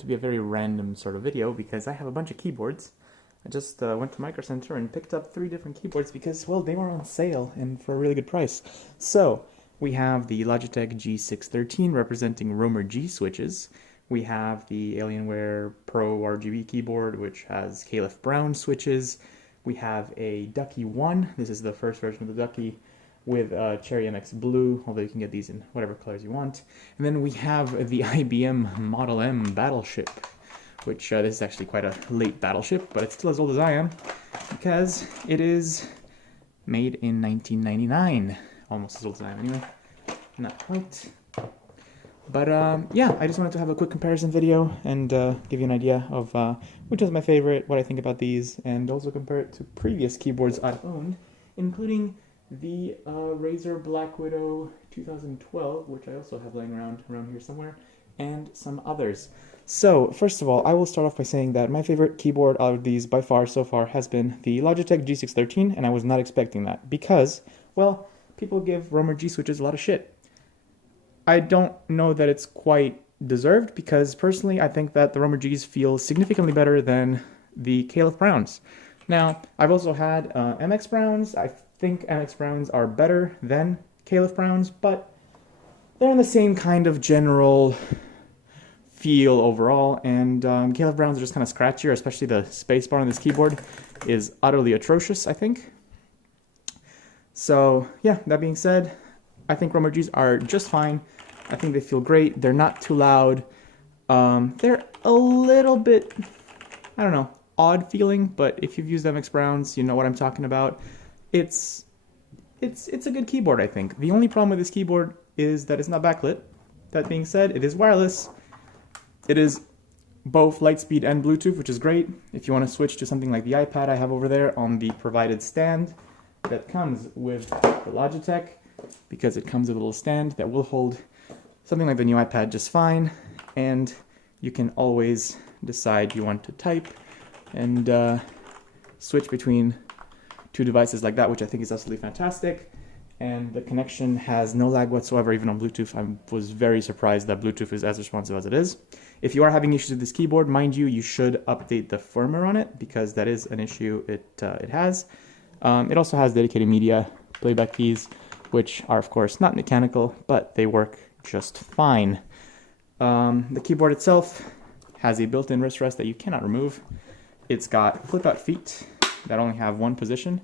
to be a very random sort of video because I have a bunch of keyboards. I just went to Micro Center and picked up 3 different keyboards because, well, they were on sale and for a really good price. So, we have the Logitech G613 representing Romer G switches. We have the Alienware Pro RGB keyboard, which has Caliph Brown switches. We have a Ducky One. This is the first version of the Ducky with Cherry MX Blue, although you can get these in whatever colors you want. And then we have the IBM Model M Battleship, which this is actually quite a late battleship, but it's still as old as I am, because it is made in 1999. Almost as old as I am anyway. Not quite. But yeah, I just wanted to have a quick comparison video and give you an idea of which is my favorite, what I think about these, and also compare it to previous keyboards I've owned, including the Razer Black Widow 2012, which I also have laying around here somewhere, and some others. So, first of all, I will start off by saying that my favorite keyboard out of these by far so far has been the Logitech G613, and I was not expecting that because, well, people give Romer G switches a lot of shit. I don't know that it's quite deserved because personally I think that the Romer Gs feel significantly better than the Caliph Browns. Now, I've also had MX Browns. I think MX Browns are better than Caliph Browns, but they're in the same kind of general feel overall, and Caliph Browns are just kind of scratchier, especially the spacebar on this keyboard is utterly atrocious, I think. So, yeah, that being said, I think Romer Gs are just fine. I think they feel great. They're not too loud. They're a little bit, I don't know, odd feeling, but if you've used MX Browns, you know what I'm talking about. It's a good keyboard, I think. The only problem with this keyboard is that it's not backlit. That being said, it is wireless. It is both Lightspeed and Bluetooth, which is great. If you want to switch to something like the iPad I have over there on the provided stand that comes with the Logitech, because it comes with a little stand that will hold something like the new iPad just fine, and you can always decide you want to type and switch between 2 devices like that, which I think is absolutely fantastic. And the connection has no lag whatsoever, even on Bluetooth. I was very surprised that Bluetooth is as responsive as it is. If you are having issues with this keyboard, mind you, you should update the firmware on it, because that is an issue it has. It also has dedicated media playback keys, which are, of course, not mechanical, but they work just fine. The keyboard itself has a built-in wrist rest that you cannot remove. It's got flip-out feet that only have one position,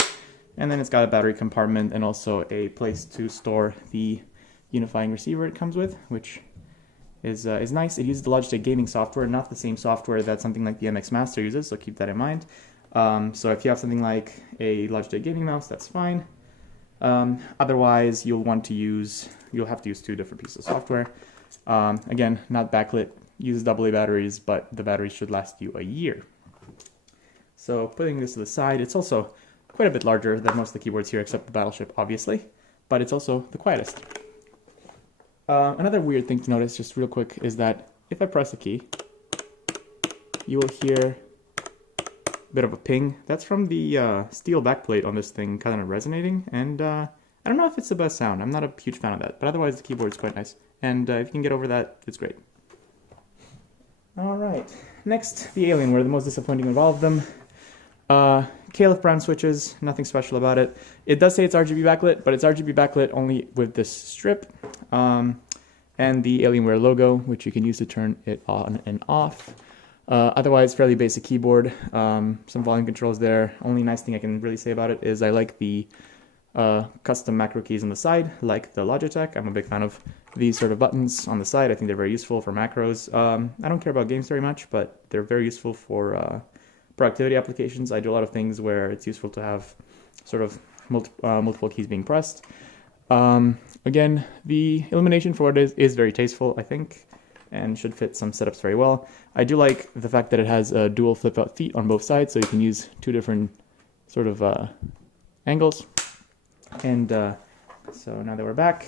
and then it's got a battery compartment and also a place to store the unifying receiver it comes with, which is nice. It uses the Logitech gaming software, not the same software that something like the MX Master uses, so keep that in mind. So if you have something like a Logitech gaming mouse, that's fine. Otherwise, you'll have to use 2 different pieces of software. Again, not backlit, uses AA batteries, but the batteries should last you a year. So putting this to the side, it's also quite a bit larger than most of the keyboards here, except the Battleship, obviously, but it's also the quietest. Another weird thing to notice, just real quick, is that if I press a key, you will hear a bit of a ping. That's from the steel backplate on this thing kind of resonating, and I don't know if it's the best sound. I'm not a huge fan of that, but otherwise the keyboard is quite nice, and if you can get over that, it's great. Alright, next, the Alienware, the most disappointing of all of them. Caliph Brown switches, nothing special about it. It does say it's RGB backlit, but it's RGB backlit only with this strip, and the Alienware logo, which you can use to turn it on and off. Otherwise, fairly basic keyboard, some volume controls there. Only nice thing I can really say about it is I like the custom macro keys on the side, like the Logitech. I'm a big fan of these sort of buttons on the side. I think they're very useful for macros. I don't care about games very much, but they're very useful for productivity applications. I do a lot of things where it's useful to have sort of multiple keys being pressed. Again, the illumination for what it is very tasteful, I think, and should fit some setups very well. I do like the fact that it has dual flip-out feet on both sides, so you can use 2 different sort of angles. And so now that we're back,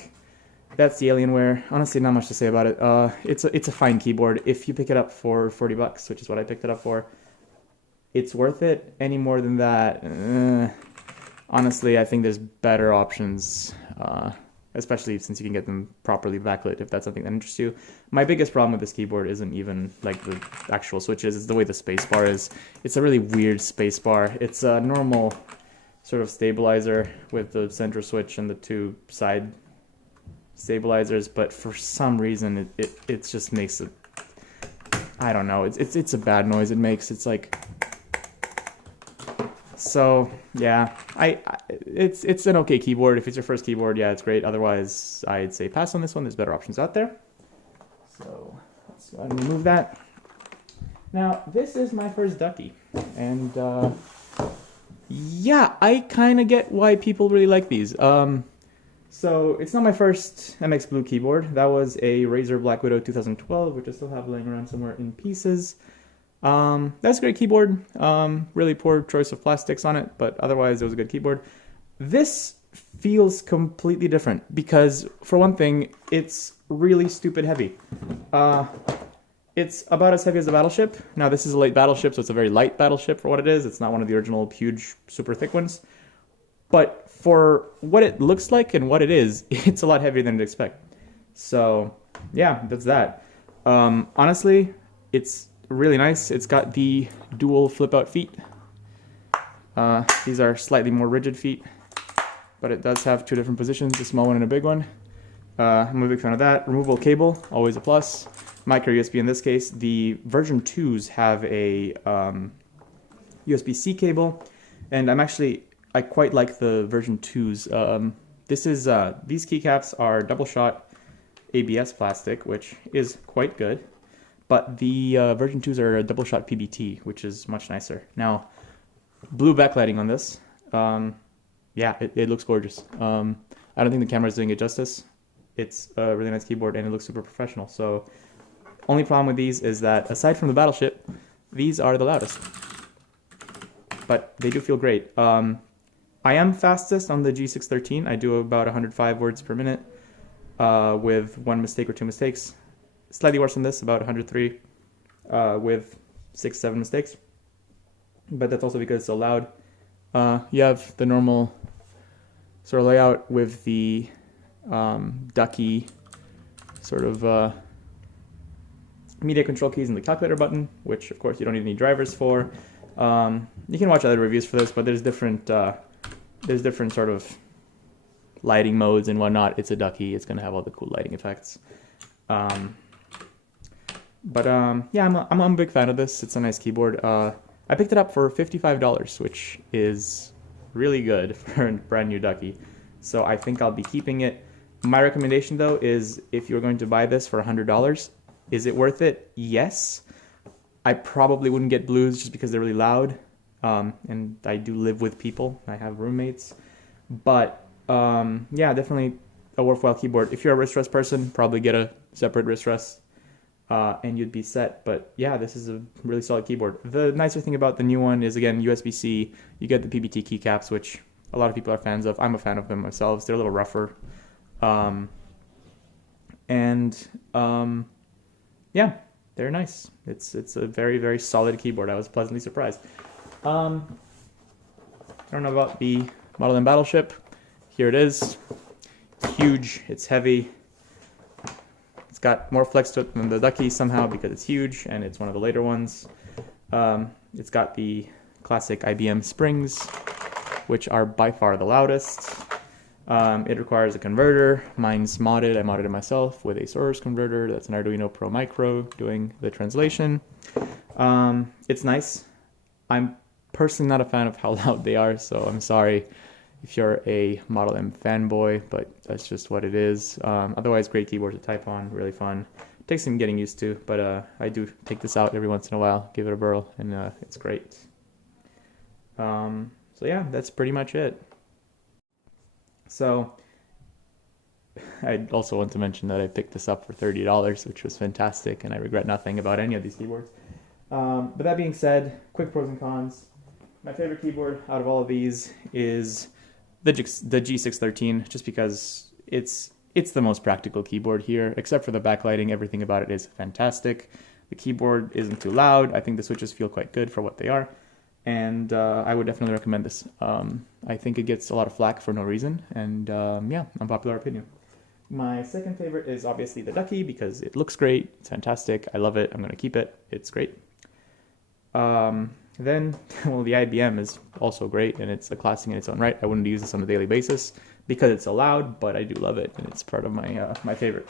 that's the Alienware. Honestly, not much to say about it. It's a fine keyboard. If you pick it up for $40, which is what I picked it up for, it's worth it. Any more than that, honestly, I think there's better options especially since you can get them properly backlit if that's something that interests you. My biggest problem with this keyboard isn't even like the actual switches, it's the way the spacebar is. It's a really weird spacebar. It's a normal sort of stabilizer with the center switch and the two side stabilizers, but for some reason it just makes it, I don't know, it's a bad noise it makes. It's like, so yeah, it's an okay keyboard. If it's your first keyboard, yeah, it's great. Otherwise, I'd say pass on this one. There's better options out there. So let's go ahead and remove that. Now, this is my first Ducky, and yeah, I kind of get why people really like these. So it's not my first MX Blue keyboard. That was a Razer Black Widow 2012, which I still have laying around somewhere in pieces. That's a great keyboard. Really poor choice of plastics on it, but otherwise it was a good keyboard. This feels completely different because, for one thing, it's really stupid heavy. It's about as heavy as a Battleship. Now, this is a late Battleship, so it's a very light Battleship for what it is. It's not one of the original huge, super thick ones. But for what it looks like and what it is, it's a lot heavier than I'd expect. So, yeah, that's that. Honestly, it's really nice. It's got the dual flip-out feet. These are slightly more rigid feet, but it does have two different positions, a small one and a big one. I'm a big fan of that. Removable cable, always a plus. Micro USB in this case. The version 2s have a USB-C cable, and I quite like the version 2s. These keycaps are double-shot ABS plastic, which is quite good, but the version 2s are a double-shot PBT, which is much nicer. Now, blue backlighting on this, yeah, it looks gorgeous. I don't think the camera is doing it justice. It's a really nice keyboard, and it looks super professional. So, only problem with these is that, aside from the Battleship, these are the loudest. But they do feel great. I am fastest on the G613. I do about 105 words per minute with one mistake or two mistakes. Slightly worse than this, about 103 with 6-7 mistakes. But that's also because it's so loud. You have the normal sort of layout with the Ducky sort of media control keys and the calculator button, which of course you don't need any drivers for. You can watch other reviews for this, but there's different sort of lighting modes and whatnot. It's a Ducky. It's going to have all the cool lighting effects. Yeah, I'm a big fan of this. It's a nice keyboard. I picked it up for $55, which is really good for a brand new Ducky. So I think I'll be keeping it. My recommendation, though, is if you're going to buy this for $100, is it worth it? Yes. I probably wouldn't get blues just because they're really loud. And I do live with people. I have roommates. But yeah, definitely a worthwhile keyboard. If you're a wrist rest person, probably get a separate wrist rest and you'd be set. But yeah, this is a really solid keyboard. The nicer thing about the new one is, again, USB-C. You get the PBT keycaps, which a lot of people are fans of. I'm a fan of them myself. They're a little rougher. Yeah, they're nice. It's a very, very solid keyboard. I was pleasantly surprised. I don't know about the Model M Battleship. Here it is. It's huge. It's heavy. It's got more flex to it than the Ducky somehow because it's huge and it's one of the later ones. It's got the classic IBM springs, which are by far the loudest. It requires a converter. Mine's modded. I modded it myself with a source converter. That's an Arduino Pro Micro doing the translation. It's nice. I'm personally not a fan of how loud they are, so I'm sorry if you're a Model M fanboy, but that's just what it is. Otherwise, great keyboard to type on, really fun. Takes some getting used to, but I do take this out every once in a while, give it a whirl, and it's great. So yeah, that's pretty much it. So I also want to mention that I picked this up for $30, which was fantastic, and I regret nothing about any of these keyboards. But that being said, quick pros and cons. My favorite keyboard out of all of these is the G613, just because it's the most practical keyboard here. Except for the backlighting, everything about it is fantastic. The keyboard isn't too loud. I think the switches feel quite good for what they are. And I would definitely recommend this. I think it gets a lot of flack for no reason, and yeah, unpopular opinion. My second favorite is obviously the Ducky because it looks great. It's fantastic. I love it. I'm going to keep it. It's great. Then, well, the IBM is also great, and it's a classic in its own right. I wouldn't use this on a daily basis because it's allowed, but I do love it, and it's part of my my favorite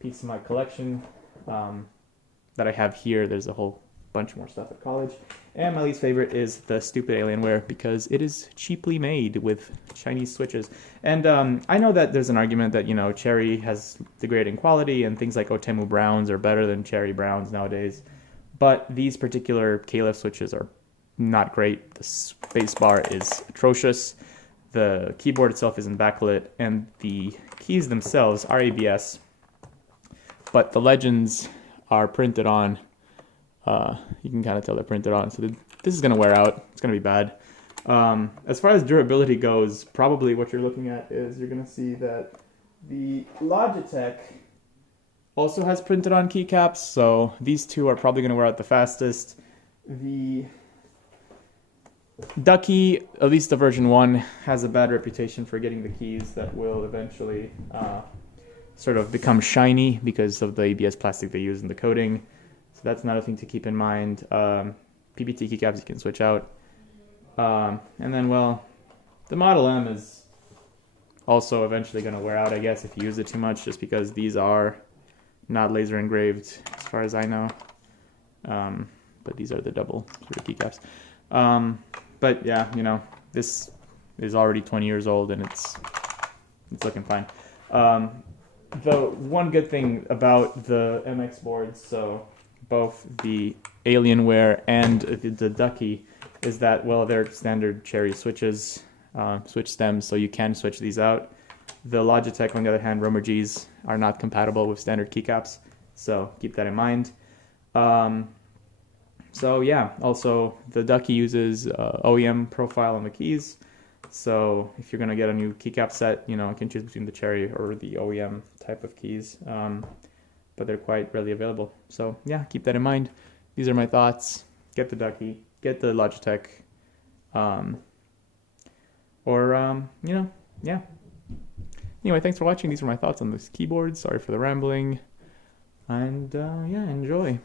piece of my collection that I have here. There's a whole bunch more stuff at college. And my least favorite is the stupid Alienware because it is cheaply made with Chinese switches. And I know that there's an argument that, you know, Cherry has degrading quality and things like Otemu Browns are better than Cherry Browns nowadays. But these particular K-Lift switches are not great. The space bar is atrocious. The keyboard itself isn't backlit, and the keys themselves are ABS, but the legends are printed on. You can kind of tell they're printed on, so this is going to wear out. It's going to be bad. As far as durability goes, probably what you're looking at is you're going to see that the Logitech also has printed on keycaps, so these two are probably going to wear out the fastest. The Ducky, at least the version 1, has a bad reputation for getting the keys that will eventually sort of become shiny because of the ABS plastic they use in the coating. So that's another thing to keep in mind. PBT keycaps you can switch out. And then, well, the Model M is also eventually going to wear out, I guess, if you use it too much, just because these are not laser engraved, as far as I know. But these are the double sort of keycaps. But yeah, you know, this is already 20 years old and it's looking fine. The one good thing about the MX boards, so both the Alienware and the Ducky, is that, well, they're standard Cherry switches, switch stems, so you can switch these out. The Logitech, on the other hand, Romer Gs are not compatible with standard keycaps, so keep that in mind. So yeah, also the Ducky uses OEM profile on the keys, so if you're going to get a new keycap set, you know, you can choose between the Cherry or the OEM type of keys, but they're quite readily available. So yeah, keep that in mind. These are my thoughts. Get the Ducky, get the Logitech, you know, yeah. Anyway, thanks for watching. These are my thoughts on this keyboard. Sorry for the rambling, and yeah, enjoy.